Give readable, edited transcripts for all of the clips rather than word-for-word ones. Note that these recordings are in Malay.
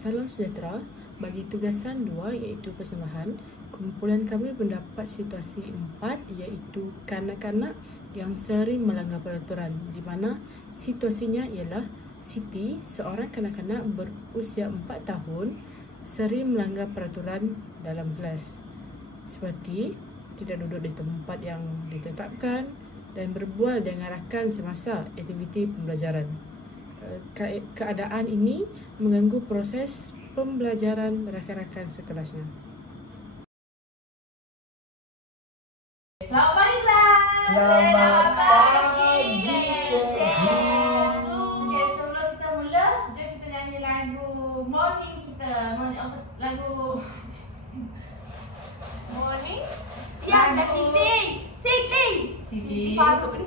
Salam sejahtera. Bagi tugasan 2 iaitu persembahan, kumpulan kami mendapat situasi 4 iaitu kanak-kanak yang sering melanggar peraturan, di mana situasinya ialah Siti, seorang kanak-kanak berusia 4 tahun, sering melanggar peraturan dalam kelas, seperti tidak duduk di tempat yang ditetapkan dan berbual dengan rakan semasa aktiviti pembelajaran. Keadaan ini mengganggu proses pembelajaran rakan-rakan sekelasnya. Selamat pagi kelas. Selamat pagi, cikgu. Okay, sebelum kita mula, jom kita nyanyi lagu morning kita. Lagu morning. Ya, dah Siti. Siti Faruk ni.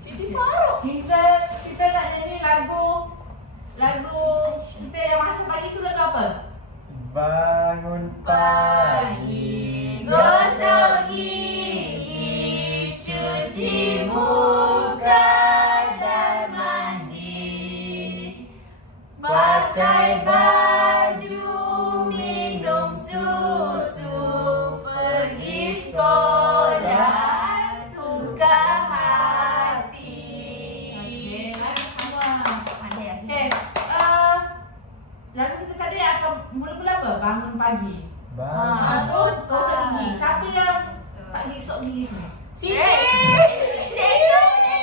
Siti Faruk. Kita nak nyanyi lagu kita yang masa pagi tu lagu apa? Bangun pagi, Gosok gigi, cuci muka dan mandi, pakai baju, minum susu, pergi sekolah, suka hati. Okey, lagu sama. Pandai ya? Okey, lagu kita tadi mula-mula apa? Bangun pagi. bangun. Gosok gigi. Siapa yang tak gosok gigi sini? Siti. Cikgu ni.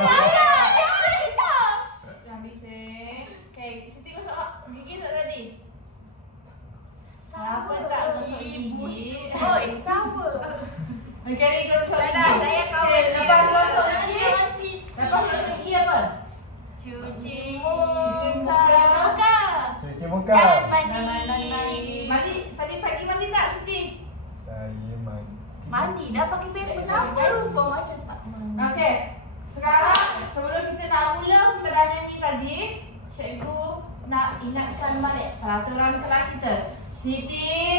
Saya. Jangan kita. Jangan bising. Okey, Siti gosok gigi tak tadi? Siapa tak gosok gigi? Oi, siapa? Okey, ni gosok Tak gigi. ada, saya kawan Okey, dia. lepas gosok gigi. Lepas gosok gigi apa? Cuci muka. muka. Cuci muka. Dan mandi. Mandi, tadi pagi mandi tak Siti? Saya mandi. Mandi dah pakai paper siapa rupa macam tak mandi. Okey. Sekarang sebelum kita nak mula, kita dah nyanyi tadi. Cikgu nak ingatkan balik peraturan kelas kita. Siti,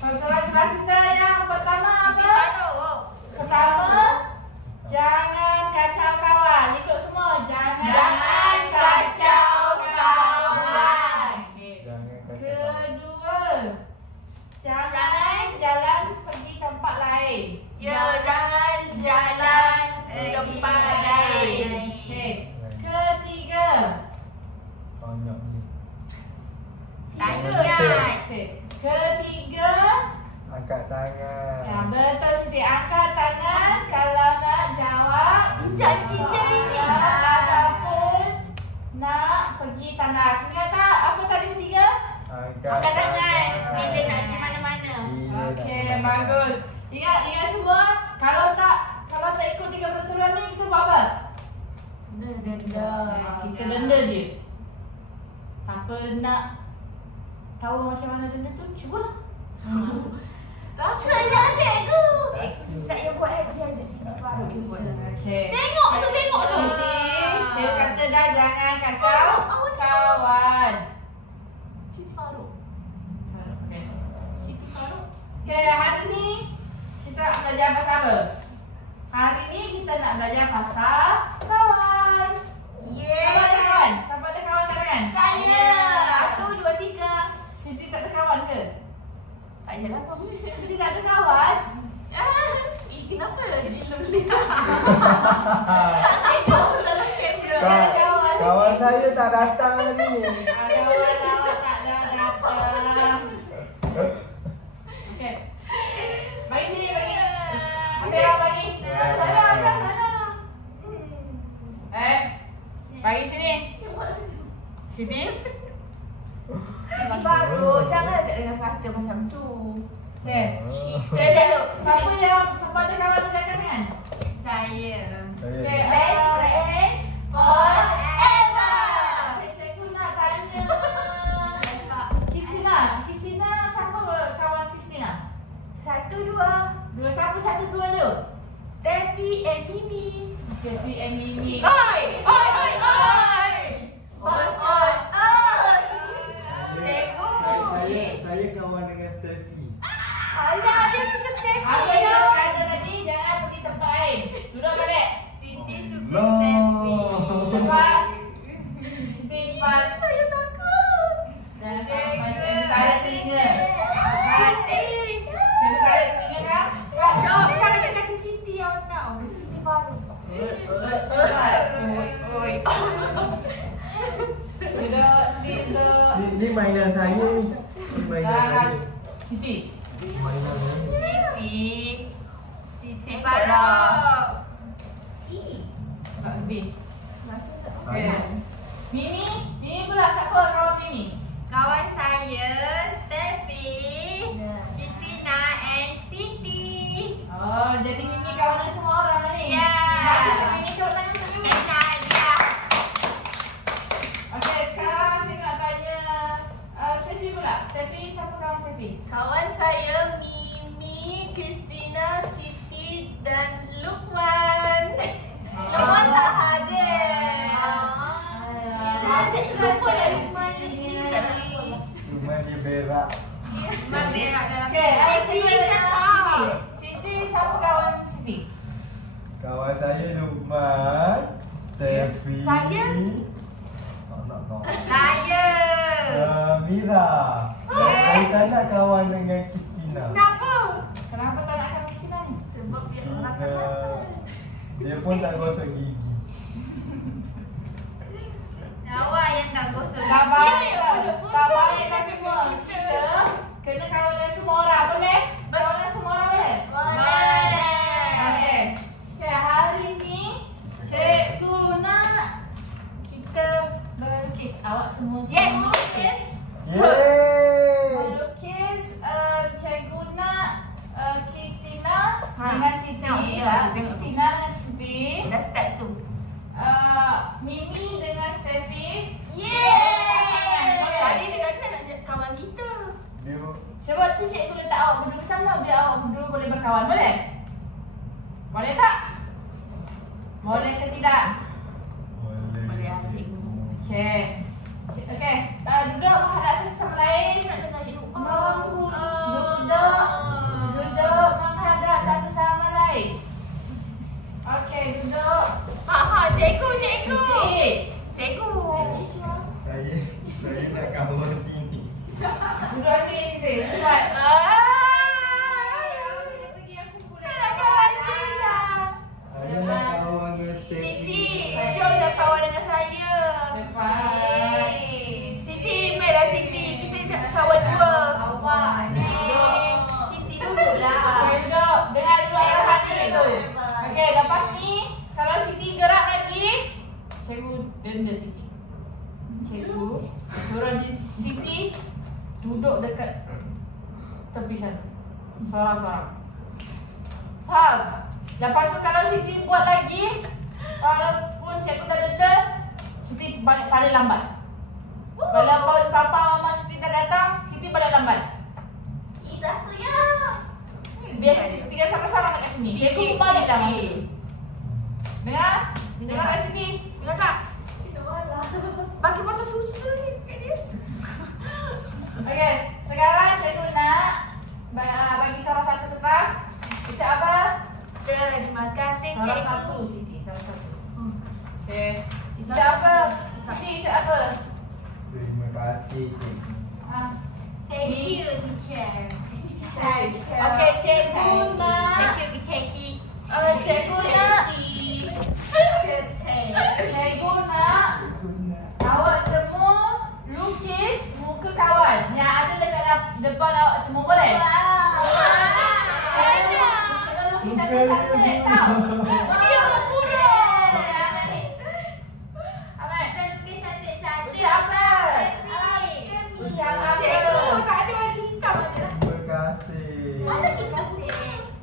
peraturan kelas kita yang pertama apa? Pertama, jangan kacau kawan. Ikut semua. Jangan kacau kawan. Okey. Jangan kata Kedua, jangan jalan pergi tempat lain. Ya, jangan jalan tempat lain. Okey. Ketiga, banyak ni. Ingat. okey. Ketiga, Angkat tangan. yang betul Siti, angkat tangan kalau nak jawab Bisa Siti ini. ataupun nak pergi tandas. Ingat tak apa tadi ketiga? Angkat tangan bila nak pergi mana-mana. Okey, bagus. Ingat semua, kalau tak ikut 3 peraturan ni kita buat apa? Denda. Kita denda dia. Tanpa nak tahu macam mana denda tu, cubalah. Tak nak cikgu. Tak payah buat dia aja Siti Faruk dia buat. Okey. Tengok tu. Siti, saya kata dah jangan kacau kawan. Siti Faruk. Okey. Siti Faruk. Okey, hari ni kita nak belajar pasal apa? Hari ni kita nak belajar pasal kawan. Siapa ada kawan? Siapa ada kawan kan? Saya. Aku 2, 3. Siti tak ada kawan ke? Tak payahlah kau. Siti tak ada kawan? Kenapa? Tak tengok. Kawan saya tak datang hari ni. Kawan awak tak ada datang. Okey. Bagi sini, bagi. Okey, bagi. Sana. Bagi sini. Siti. Siti Faruk. Janganlah tak dengar kata macam tu. Okey. Dah. Siapa ada kawan dekat kanan? Saya. Okey. Saya. Best friend forever. Cikgu nak tanya. Kristina, siapa kawan Kristina? 1, 2. Dua siapa 1, 2 tu? Tepi and Mimi. Jadi Mimi. Oi. Saya kawan dengan Steffi. Alah, dia suka Steffi. Apa yang kata tadi jangan pergi tempat lain. Duduk balik. Siti suka No. Steffi. Sebab empat. Saya takut. Jangan sampai cikgu tarik telinga. Cikgu tarik telinga kan? Cepat. Jangan nak kaki Siti awak tahu. Siti baru. Cepat. Oi. Duduk, duduk. Ni mainan saya ni. Ni mainan saya. Siti. Mainan saya. Siti baru. Habis. Masuk tak? Okay. Mimi pula siapa kawan Mimi? Kawan saya, Steffi, Christina and Siti. Oh, jadi Mimi kawan semua orang lah ni. Ya. Bagus, Mimi tepuk tangan untuk Mimi. Nadia. Okey, sekarang saya nak tanya Steffi pula. Steffi, siapa kawan Steffi? Kawan saya Mimi, Christina, Siti dan Lukman. Lukman tak hadir. Lupa lah Lukman dan Siti tak lupa. Cuma dia berak. Lukman berak dalam Okey, Siti Siti. Siti, siapa kawan Siti? Kawan saya Lukman, Steffi. Saya? Tak kawan. Saya. Mira. Saya tak nak kawan dengan Christina. Kenapa? Kenapa tak nak kawan Christina ni? Sebab dia orang Dia pun tak gosok gigi. Awak yang tak gosok. Tak baik lah. Tak baik lah semua. Kita kena kawan dengan semua orang. Boleh? Kawan dengan semua orang boleh? Okey. Okey, hari ni cikgu nak kita melukis. Awak semua Yes. melukis. Yeay! Melukis cikgu nak Christina Ha. dengan Siti. Tengok, Christina dengan Siti. Dah start tu. Mimi dengan Steffi. Tadi dia kata nak jadi kawan kita. Dia Sebab tu cikgu letak awak berdua bersama biar awak berdua boleh berkawan. Boleh? Boleh tak? Boleh ke tidak? boleh. Boleh lah, cikgu. Okey. Okey. Duduk menghadap satu sama lain. Duduk menghadap satu sama lain. Okey, duduk. Cikgu. Siti. Cikgu. Saya nak kawan sini. Duduk sini Siti. Cepat. Saya nak kawan dengan Steffi. Siti, jom dah kawan dengan saya. Cepat. Siti, baiklah Siti. Kita nak kawan dua. Awak ni. Siti duduklah. Okey, duduk. Dengar dulu arahan cikgu. Okey, lepas ni kalau Siti gerak lagi, cikgu denda Siti. Cikgu suruh Siti duduk dekat tepi sana. Seorang-seorang. Faham? Lepas tu kalau Siti buat lagi, walaupun cikgu dah denda, Siti balik paling lambat. Walaupun papa mama Siti dah datang, Siti balik lambat. Takut ya. Biar tiga sama-sama kat sini. Cikgu balik dah masa tu. Dengar? Dengar kat sini. Dengar tak? Tidak malah. Bagi botol susu ni. Okey, sekarang cikgu nak bagi salah satu kertas. Ucap apa? Terima kasih Salah cikgu. satu Siti, salah satu. Okey. Ucap apa? Siti, ucap apa? Terima kasih, cikgu. Thank you teacher. Okey, cikgu nak Thank you Cikgu. cikgu nak awak semua lukis muka kawan yang ada dekat depan awak semua, boleh? Kena lukis cantik-cantik tau. Dia berpura. Ahmad, Kita lukis cantik-cantik. ucap apa? Ucap apa? Cikgu tak ada warna hitam je. Terima kasih. Mana kita kasih?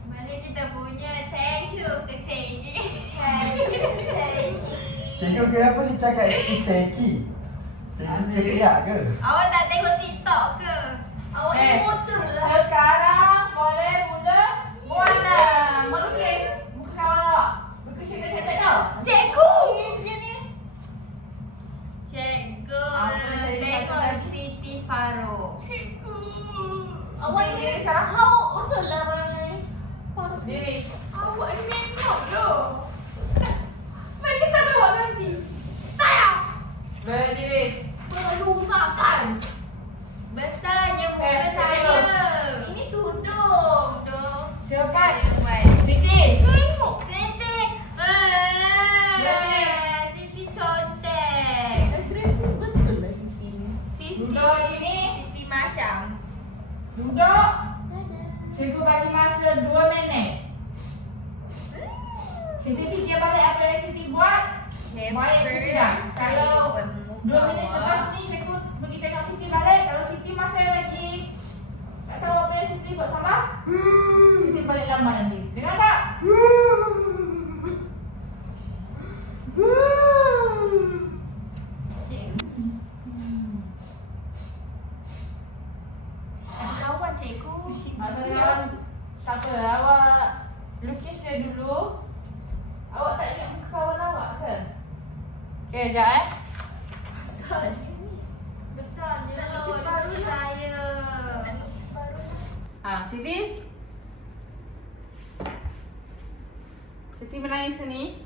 Mana kita punya thank you ke Cikgu. Cikgu kenapa dia cakap itu Ceki? Cikgu teriak ke? Awak tak tengok TikTok ke? Awak Eh, motor lah. sekarang boleh mula warna melukis muka kawan awak. Lukis cantik-cantik tau. Cikgu. Macam ni. Cikgu. Apa saya Tengok katakan? Siti Farouk. Cikgu. Awak Awak ni. diri sekarang. Awak betul lah Mai. Diri. Awak ni makeup tu. Mari kita bawa nanti. Saya. Berdiri. Perlu usahakan. Besarnya muka Eh, saya. Ini tudung. Duduk. Cepat. Buat. Siti. Tengok. Siti. Siti contek. Betul lah Siti. Siti. Duduk sini. Siti Masyam. Duduk. Cikgu bagi masa 2 minit. Siti fikir balik apa yang Siti buat. Baik ke tidak? Kalau 2 minit lepas ni cikgu pergi tengok Siti balik. Kalau Siti masih lagi tak tahu apa yang Siti buat salah, Siti balik lambat nanti. Dengar tak? Kawan cikgu. Ada yang tak apa, awak lukis dia dulu. Awak tak ingat muka kawan awak ke? Okay, sekejap Besarnya Lukis baru ya? saya. Lukis baru. Siti. Siti menangis ke ni?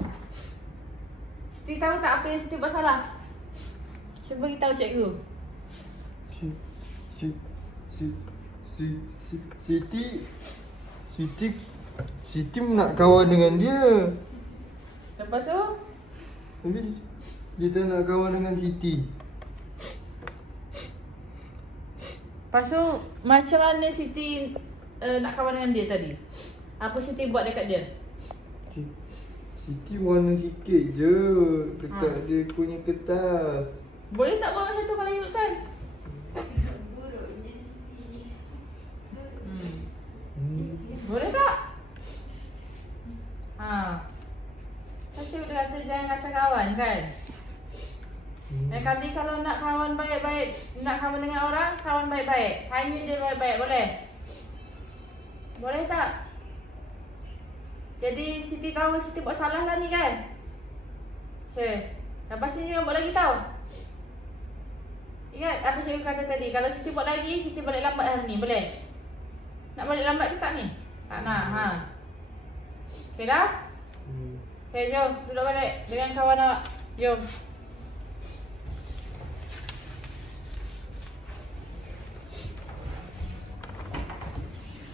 Siti tahu tak apa yang Siti buat salah? Cuba beritahu cikgu. Siti nak kawan dengan dia. Lepas tu, Tapi dia tak nak kawan dengan Siti. lepas tu macam mana Siti nak kawan dengan dia tadi? Apa Siti buat dekat dia? Siti warna sikit je dekat dia punya kertas. Boleh tak buat macam tu kalau you kan? Boleh tak? Kan cikgu dah kata jangan kacau kawan kan? Lain kali kalau nak kawan baik-baik, nak kawan dengan orang, kawan baik-baik. Tanya dia baik-baik, boleh? Boleh tak? Jadi Siti tahu Siti buat salah lah ni kan? Okay. Lepas ni jangan buat lagi tau. Ingat apa cikgu kata tadi, kalau Siti buat lagi, Siti balik lambat hari ni, boleh? Nak balik lambat ke tak ni? Tak nak, Okay dah? Okay, jom duduk balik dengan kawan awak. Jom.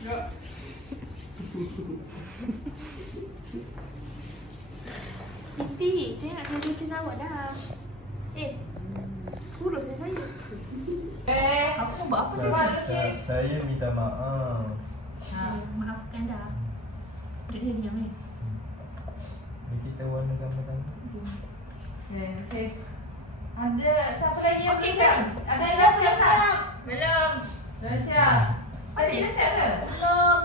Duduk. Siti, jangan saya lukis awak dah. Kurus saya. Aku buat apa Cepat tadi? lukis. Saya minta maaf. Maafkan dah. Duduk dia diam ni. Kita warna sama-sama. Okay. Ada siapa lagi yang Okey, siap? saya dah siap. Belum. Dah siap. Siti dah siap ke? Belum.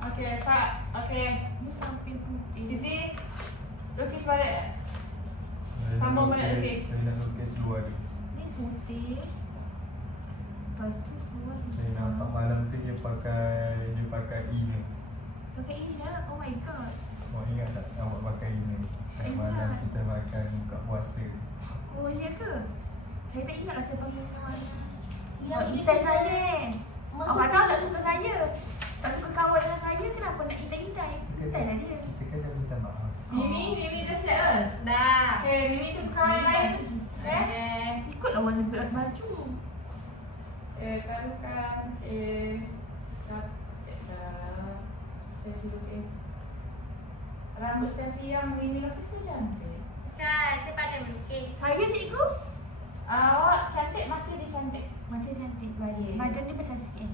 Okay, Pak. Okay. Ni samping putih. Siti, lukis balik. Sambung balik lukis. Saya nak lukis luar dia. Ni putih. Lepas tu semua. Saya nampak malam tu dia pakai ini. Pakai ini dah. Oh my god. Awak ingat tak awak pakai ini? Kat malam kita makan buka puasa. Oh iya ke? Saya tak ingat lah saya panggil macam mana. Yang Itai ini saya. Masuk Awak tahu tak suka saya. Tak suka kawan dengan saya. Kenapa nak itai-itai? Itai lah dia. Kita kan dah minta maaf. Mimi dah siap ke? Dah. Okay, Mimi tu kawan lain. Okay. Ikutlah warna baju. Teruskan. Okay. Lukis. Rambut Steffi yang Mimi lukis tu cantik. Kan, saya pandai melukis. Saya cikgu. Awak cantik, mata dia cantik. Mata cantik. Badan dia besar sikit.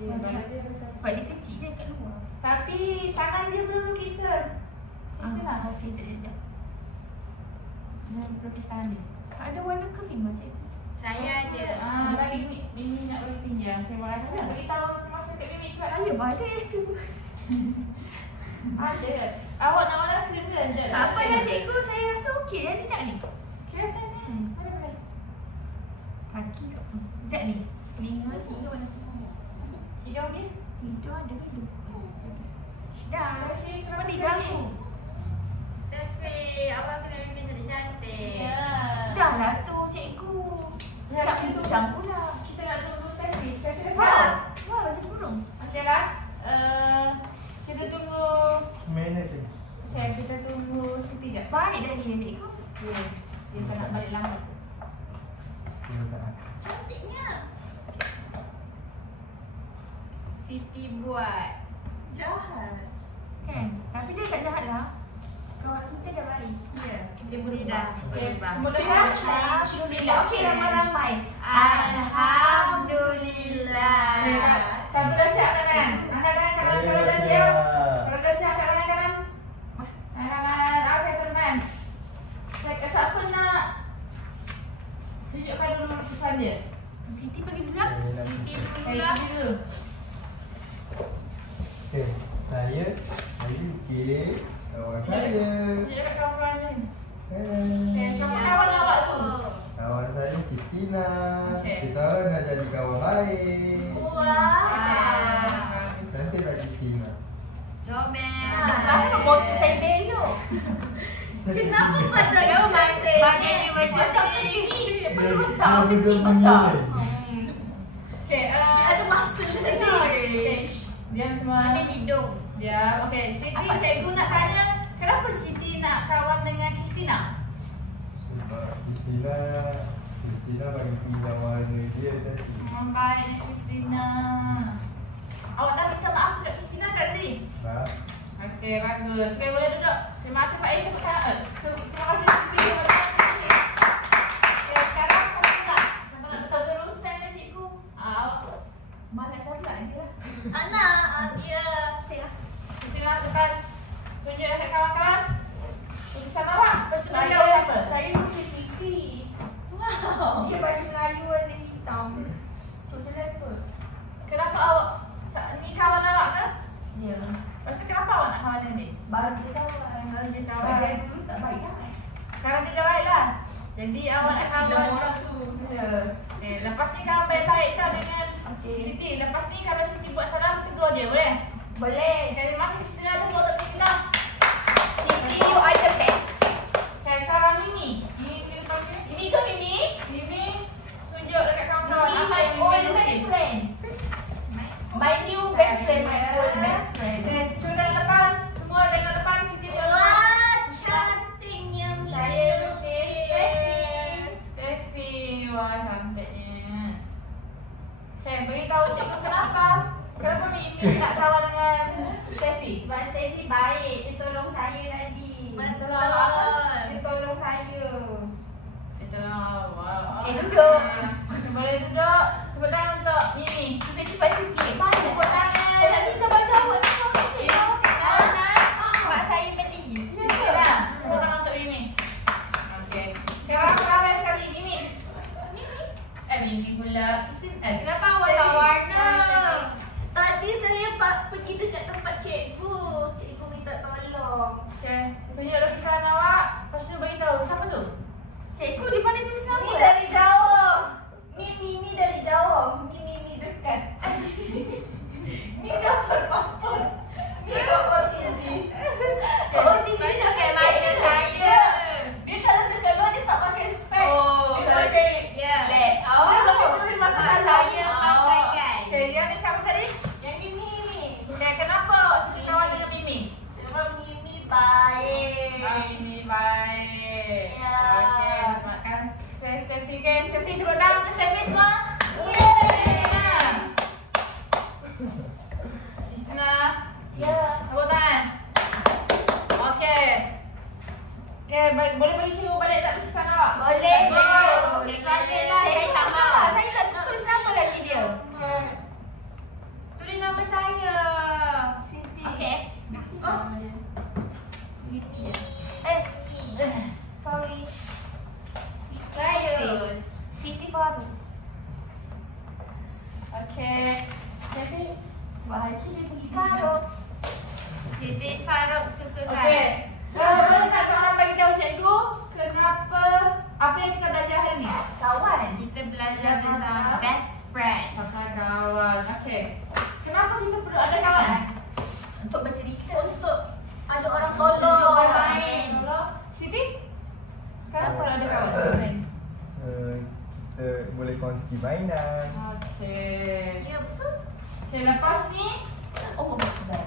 Ya, badan dia besar Sebab dia kecil je kat luar. Tapi tangan dia belum lukis ke? Lukis lah. Okey, sekejap. Dia lukis tangan dia. Tak ada warna kering lah cikgu. Saya ada. Bagi Mimi nak bagi pinjam. Terima kasih. Nak beritahu masa kat Mimi cepat. Saya balik. Ada. Awak nak warna krim ke? Tak apa dah cikgu. Saya rasa okey dah ni tak ni. Kira kan ni. Boleh. Kaki kat Zat ni. Telinga ni ke warna Hidung dia? hijau ada ke tu? Dah. Okey, Kenapa ni ganggu? Tapi awak kena lebih cantik. Dah lah tu cikgu. Ya, Tak kita bincang pula. Kita nak tunggu Steffi. Steffi dah siap. Wah, wah macam burung. Okey lah. Kita tunggu. Minit je. Okay, kita tunggu Siti jap. Baik dah ni cikgu. Ya. Dia tak nak balik lambat. Cantiknya. Siti buat. Jahat. Kan? Tapi dia tak jahat lah. Kawan kita dah baik. Ya. Dia boleh Tidak. dah. Berubah. Alhamdulillah. Okey, ramai-ramai. Alhamdulillah. Siapa dah siap kanan? Angkat tangan kanan kalau dah siap. Kalau dah siap angkat tangan kanan. Tangan. Okey, teman. Siapa nak tunjukkan dulu pesan dia? Siti pergi dulu lah. Siti dulu Eh, lah. Siti dulu. Okey, saya lukis kawan saya. Tunjuk kat kawan-kawan lain. Hai. Siapa kawan awak tu? Kawan saya Kristina. Okey. Kita orang nak jadi kawan baik. Wah. Cantik tak Kristina? Comel. Kenapa motor saya belok? Kenapa badan Kenapa saya badan dia macam ni? kecil? Dia Dia besar, duduk kecil begini. besar. Okey, Dia ada masa di sini. okey. Diam semua. Mana hidung? Diam. Okey, Siti, cikgu nak tanya, kenapa Siti nak kawan dengan Kristina? Sebab Kristina bagi pinjam warna dia tadi. Baiknya Kristina. Awak dah minta maaf dekat Kristina tak tadi? Pak, Okey, bagus. Okey, boleh duduk. Terima kasih Faiz, tepuk tangan. Terima kasih Siti. Terima kasih Siti. Okey, sekarang siapa nak? Siapa nak betul terusan ya cikgu? Awak malas pula je lah. Anak, dia saya. Kristina depan. Tunjuk dekat kawan-kawan. Tulisan awak. Pesan dia siapa? Saya lukis Siti. Wow. Dia baju Melayu warna hitam. Betul apa? Kenapa awak ni kawan awak ke? Ya. Lepas tu kenapa awak nak kawan dengan dia? Baru je kawan. Baru je Baru kawan. dulu tak baik sangat. Sekarang dia dah baik lah. Jadi awak nak kawan. tu. Ya. Lepas ni kawan baik-baik tau dengan Okey. Siti. Lepas ni kalau Siti buat salah, tegur dia boleh? Boleh. Dari masa Kristina tu buat tak Kristina. Siti, you are the best. Okay, sekarang Mimi. Mimi depan dia. Ini ke Mimi? Mimi tunjuk dekat kawan-kawan. Mimi, Apa my yang old Mimi best lukis? friend. My new best friend, my old best friend. Okay, cuba tengok depan. Semua tengok depan. Siti tengok depan. Wah, cantiknya Mimi. Saya lukis Steffi. Steffi, wah cantiknya. Okay, beritahu cikgu kenapa Mimi nak kawan dengan Steffi? Sebab Steffi baik. Dia tolong saya tadi. Betul. Dia tolong saya. Itulah, wah. Duduk. Boleh duduk. Tepuk tangan untuk Mimi. Tiba-tiba sikit. Mana? Tepuk tangan. Saya nak minta baju awak ni. Mak saya beli. Okey dah. Tepuk tangan untuk Mimi. Okey. Sekarang ramai sekali Mimi. Mimi pula. Kenapa awak tak warna? Tadi saya pergi dekat tempat cikgu. Cikgu minta tolong. Okey. Tunjuk lukisan awak. Lepas tu beritahu siapa tu? Cikgu di mana tulis nama? Ni dari jauh. Ni dari jauh. Ni dekat. Ni gambar pasport. Ni gambar TV. Oh, TV tak pakai mic dengan saya. Dia kalau dekat luar dia tak pakai spek. Oh, Dia pakai Ya. led. Dia pakai curi mata Mak dalam. saya pakai kan. Okey, yang ni siapa tadi? Yang ini. Okey, kenapa awak suka kawan dengan Mimi? Sebab Mimi baik. Mimi baik. Ya. Okey, terima kasih Steffi. Okey, Steffi tepuk tangan untuk Steffi semua. Yeay. Kristina, Ya. tepuk tangan. Okey. Okey, boleh bagi cikgu balik tak lukisan awak? Boleh. Boleh. Saya tak mahu. Saya tak tulis nama lagi dia. Okey. Tulis nama saya. Siti. Okey. Oh. Siti. Sorry. Saya. Siti Faru. Okey. Steffi. Sebab hari tu dia pergi Karut. Siti Farouk suka Okey. saya. Boleh tak seorang bagi tahu cikgu kenapa apa yang kita belajar hari ni? Kawan. Kita belajar tentang best friend. Pasal kawan. Okey. Kenapa kita perlu ada kawan? Untuk bercerita. Untuk ada orang Untuk tolong. bermain. Siti? Kenapa ada kawan? Kita boleh kongsi mainan. Okey. Ya betul. Okey, lepas ni Oh, betul.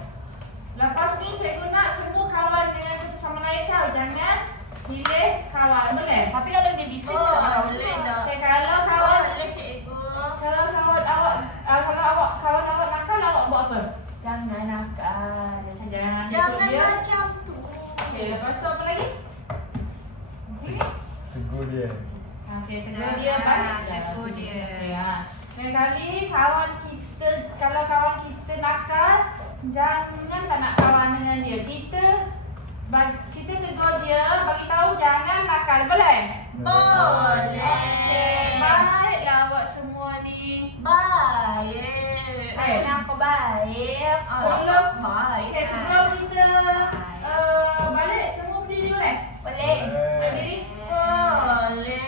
lepas ni cikgu nak semua kawan dengan satu sama lain tau. Jangan pilih kawan. Boleh? Tapi kalau dia different tak Oh, tahu. boleh tak? Okey, kalau kawan dia balik je tempo sini. dia. Okey, lain kali kawan kita, kalau kawan kita nakal, jangan tak nak kawan dengan dia. Kita tegur dia, bagi tahu jangan nakal, boleh? Boleh. Baiklah awak semua ni. Baik. Aku baik. Sebelum baik. Okey, sebelum kita balik, semua berdiri boleh? Boleh. Berdiri. Boleh.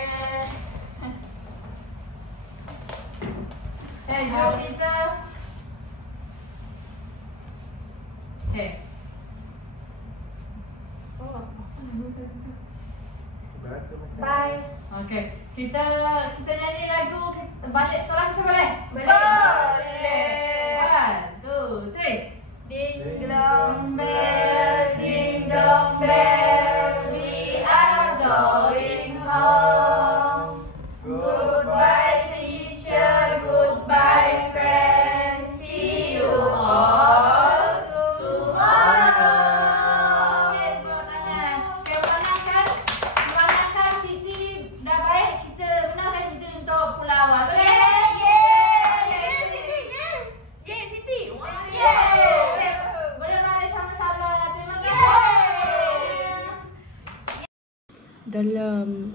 Jom kita. Okey. Bye. Okey. Kita nyanyi lagu balik sekolah kita boleh? Boleh. 1, 2, 3. Ding Dong bell, ding dong bell, we are going home. Goodbye teacher, goodbye friends, see you all tomorrow. Okey, buat tangan. Okey, menangkan Siti dah baik. Kita menangkan Siti untuk pulau awal. Boleh? Siti. Okey, boleh balik sama-sama. Terima kasih. Dalam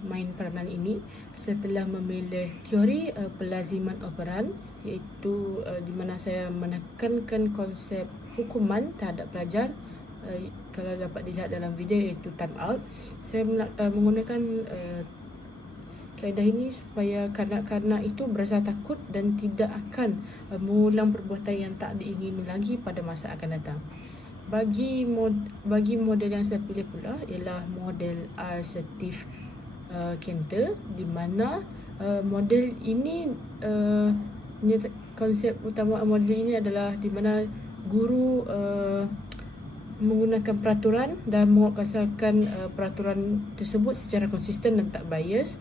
main peranan ini, setelah memilih teori pelaziman operan, iaitu di mana saya menekankan konsep hukuman terhadap pelajar, kalau dapat dilihat dalam video, iaitu time out. Saya menggunakan kaedah ini supaya kanak-kanak itu berasa takut dan tidak akan mengulang perbuatan yang tak diingini lagi pada masa akan datang. Bagi model yang saya pilih pula ialah model asertif Kenter, di mana model ini konsep utama model ini adalah di mana guru menggunakan peraturan dan menguatkuasakan peraturan tersebut secara konsisten dan tak bias.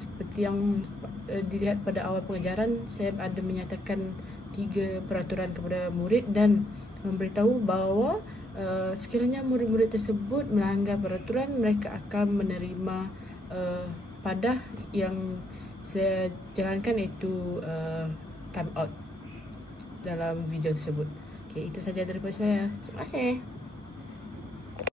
Seperti yang dilihat pada awal pengajaran, saya ada menyatakan 3 peraturan kepada murid dan memberitahu bahawa sekiranya murid-murid tersebut melanggar peraturan, mereka akan menerima padah yang saya jalankan, iaitu time out dalam video tersebut. Okey, itu saja daripada saya. Terima kasih.